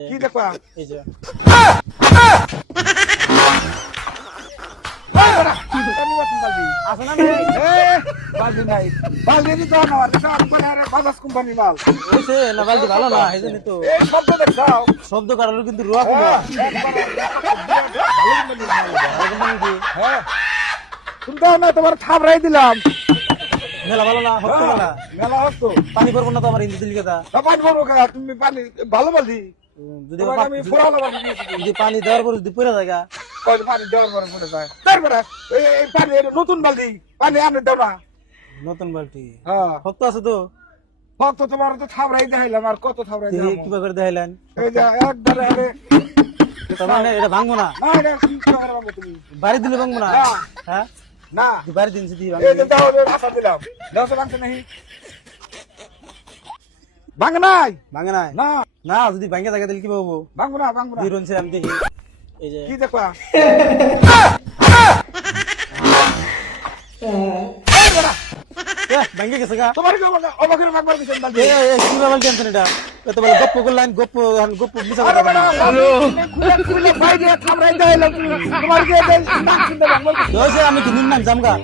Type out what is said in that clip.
কি দেখবা এই যে আছে না বালতি নাই বালতি দিতে না বাজাজ কোম্পানি মাল হইছে না বালতি ভালো না এই জন্য তো এই শব্দ দেখছাও শব্দ কাটালো কিন্তু রুয়া কম হ্যাঁ শুনতাও না তোমার থাবড়াই দিলাম মেলা ভালো না হতো না মেলা হতো পানি পড়বো না তো আমার ইন্দি দিল কথা পানি ভরবো কা তুমি পানি ভালো বালতি যদি তোমাকে আমি ফুরালো বালতি দিয়েছি যদি পানি দেওয়ার পর যদি পড়ে জায়গা কয় পানি দেওয়ার পরে পড়ে যায় তারপরে এই পানি এটা নতুন বালতি পানি আনে দাও না নতুন বালতি হ্যাঁ শক্ত আছে তো কত তোমার তো থাবড়াই দেখাইলাম আর কত থাবড়াই দিলাম কিবা করে দেখাইলেন এই যে একবারে আরে তার মানে এটা ভাঙবো না না এটা কি করে বাবা তুমি বাড়ি দিলে ভাঙবো না না। হ্যাঁ না বাড়ি দিন যদি এই যে দাও আশা দিলাম দাও তো ভাঙছে নাহি ভাঙ নাই ভাঙে না না না যদি ভাঙে জায়গা দিলে কি পাবো ভাঙবো না ভাঙবো না দুই রনছে আমি দেখি এই যে কি দেখবা ভাঙে গেছে গা তোমার কি অবাকের ভাঙবার দিছেন বালতি কি বাবাল টেনশন এটা কত বলে গপ্প করলেন গপ্প মিছা আরে কথা বাবা, খুলে খুলে বাইরে থাবড়াই দেখাইলাম তুমি তোমার কি এটা নাক শুনতে ভাঙবার আমি কি নির্মাণ জামগা